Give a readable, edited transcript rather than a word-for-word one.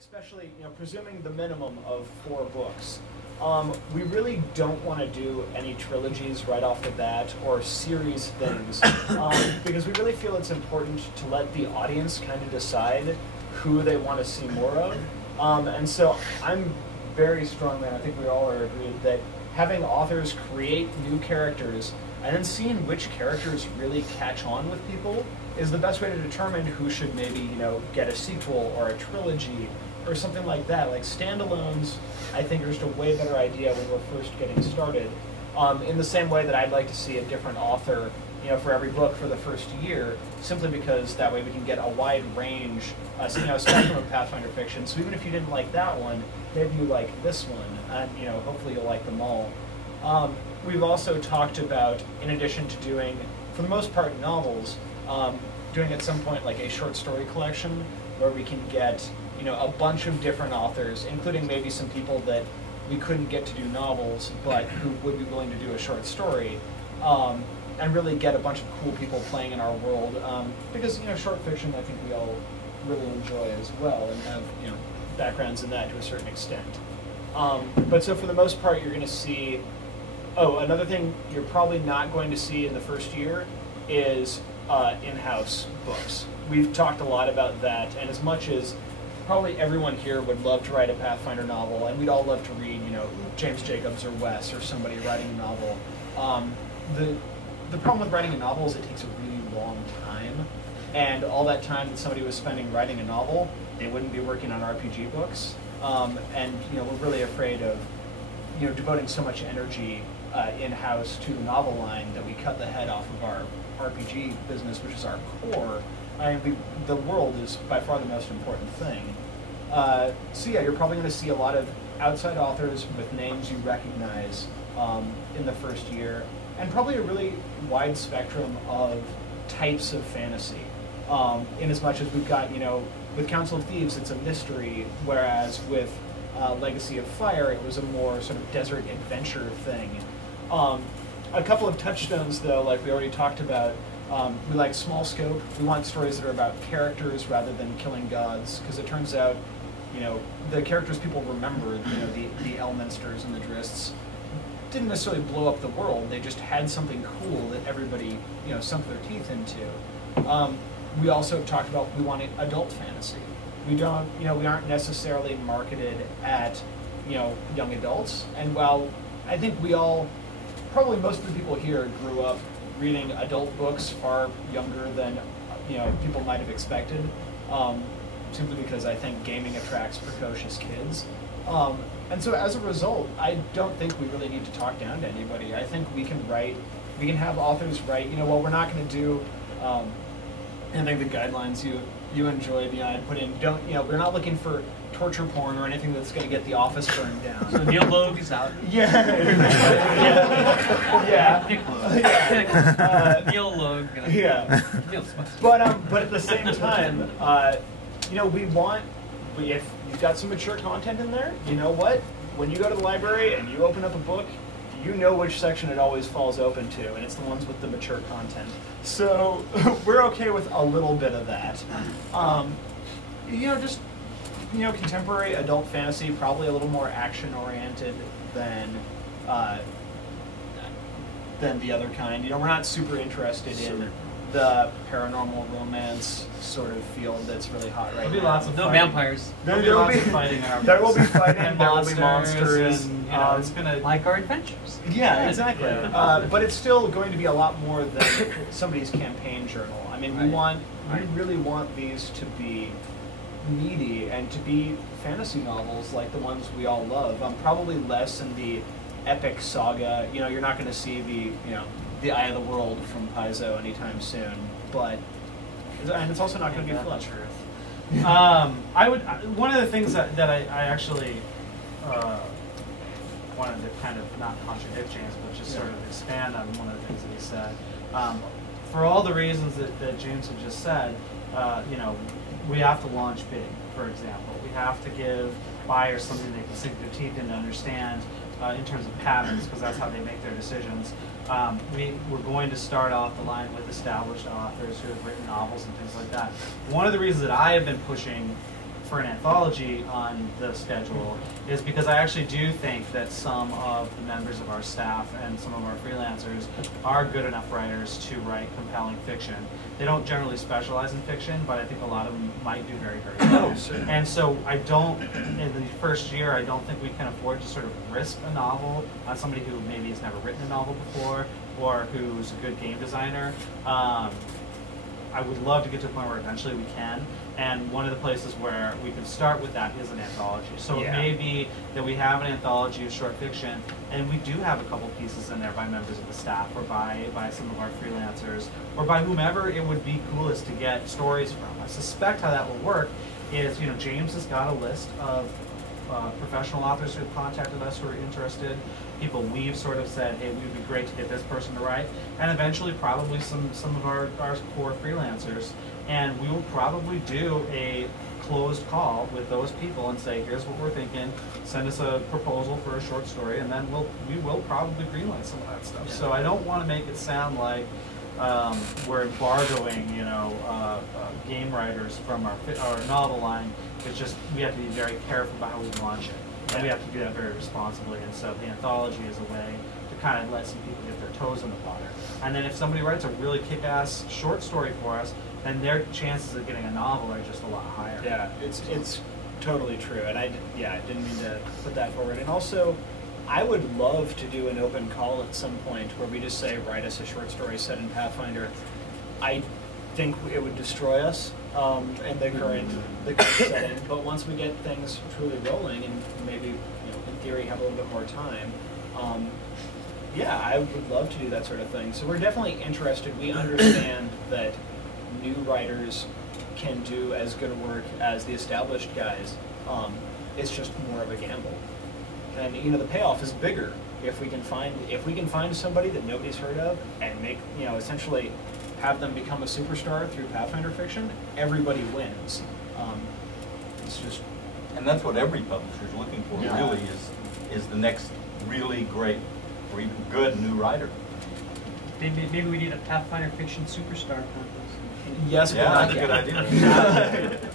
especially presuming the minimum of 4 books. We really don't want to do any trilogies right off the bat or series things because we really feel it's important to let the audience kind of decide who they want to see more of. And so I'm very strongly, and I think we all are agreed, that having authors create new characters and then seeing which characters really catch on with people is the best way to determine who should maybe, get a sequel or a trilogy or something like that. Like standalones, I think are just a way better idea when we're first getting started. In the same way that I'd like to see a different author, for every book for the first year, simply because that way we can get a wide range, spectrum of Pathfinder Fiction. So even if you didn't like that one, maybe you like this one, and hopefully you'll like them all. We've also talked about, in addition to doing, for the most part, novels, doing at some point like a short story collection where we can get a bunch of different authors, including maybe some people that we couldn't get to do novels, but who would be willing to do a short story, and really get a bunch of cool people playing in our world, because short fiction I think we all really enjoy as well, and have backgrounds in that to a certain extent. But so for the most part, you're going to see. Oh, another thing you're probably not going to see in the first year is in-house books. We've talked a lot about that, and as much as probably everyone here would love to write a Pathfinder novel, and we'd all love to read, James Jacobs or Wes or somebody writing a novel. The problem with writing a novel is it takes a really long time, and all that time that somebody was spending writing a novel, they wouldn't be working on RPG books. And we're really afraid of devoting so much energy in-house to the novel line that we cut the head off of our RPG business, which is our core. The world is by far the most important thing. So yeah, you're probably going to see a lot of outside authors with names you recognize in the first year, and probably a really wide spectrum of types of fantasy. In as much as we've got, with Council of Thieves, it's a mystery, whereas with Legacy of Fire, it was a more sort of desert adventure thing. A couple of touchstones, though, like we already talked about. We like small scope. We want stories that are about characters rather than killing gods, because it turns out, the characters people remember, the Elminsters and the Drists, didn't necessarily blow up the world. They just had something cool that everybody, sunk their teeth into. We also talked about we want adult fantasy. We don't, we aren't necessarily marketed at, young adults. And while I think we all, probably most of the people here grew up reading adult books far younger than, people might have expected, simply because I think gaming attracts precocious kids. And so as a result, I don't think we really need to talk down to anybody. I think we can have authors write, well, we're not going to do, I think the guidelines you enjoyed, I put in, we're not looking for torture porn or anything that's going to get the office burned down. So Neil Logue is out. Yeah. Yeah. Neil Logue. Yeah. But at the same time, we want, if you've got some mature content in there, you know what? When you go to the library and you open up a book, you know which section it always falls open to, and it's the ones with the mature content. So we're okay with a little bit of that. Contemporary adult fantasy, probably a little more action-oriented than the other kind. We're not super interested in the paranormal romance sort of field that's really hot right now. There'll be lots of vampires. There will be fighting. There will be fighting. And there will be monsters. And, it's gonna like our adventures. Yeah, exactly. Yeah. But it's still going to be a lot more than somebody's campaign journal. I mean, we really want these to be meaty and to be fantasy novels like the ones we all love. Probably less in the epic saga. You're not going to see the Eye of the World from Paizo anytime soon, and it's also not going to be fun. One of the things that I actually wanted to kind of not contradict James, but just sort of expand on one of the things that he said. For all the reasons that James had just said, we have to launch big, for example. We have to give buyers something they can sink their teeth in to understand in terms of patterns, because that's how they make their decisions. We're going to start off the line with established authors who have written novels and things like that. One of the reasons that I have been pushing for an anthology on the schedule is because I actually do think that some of the members of our staff and some of our freelancers are good enough writers to write compelling fiction. They don't generally specialize in fiction, but I think a lot of them might do very, very well. And so I don't, in the first year, I don't think we can afford to sort of risk a novel on somebody who maybe has never written a novel before or who's a good game designer. I would love to get to a point where eventually we can, and one of the places where we could start with that is an anthology. So it may be that we have an anthology of short fiction, and we do have a couple pieces in there by members of the staff, or by some of our freelancers, or by whomever it would be coolest to get stories from. I suspect how that will work is, James has got a list of professional authors who have contacted us who are interested, people we've sort of said, hey, it would be great to get this person to write, and eventually probably some of our core freelancers. And we will probably do a closed call with those people and say, here's what we're thinking, send us a proposal for a short story, and then we will probably greenlight some of that stuff. Yeah. So I don't want to make it sound like we're embargoing, game writers from our novel line. It's just we have to be very careful about how we launch it, and we have to do that very responsibly. And so the anthology is a way to kind of let some people get their toes in the water. And then if somebody writes a really kick-ass short story for us, then their chances of getting a novel are just a lot higher. Yeah, it's totally true. And I didn't mean to put that forward. And also, I would love to do an open call at some point where we just say, write us a short story set in Pathfinder. I think it would destroy us in the current setting. But once we get things truly rolling and maybe, in theory, have a little bit more time, I would love to do that sort of thing. So we're definitely interested. We understand that new writers can do as good a work as the established guys. It's just more of a gamble. And the payoff is bigger if we can find somebody that nobody's heard of and make essentially have them become a superstar through Pathfinder Fiction. Everybody wins. It's just, and that's what every publisher is looking for. Really is the next really great or even good new writer. Maybe we need a Pathfinder Fiction superstar contest. Yes, but that's a good idea.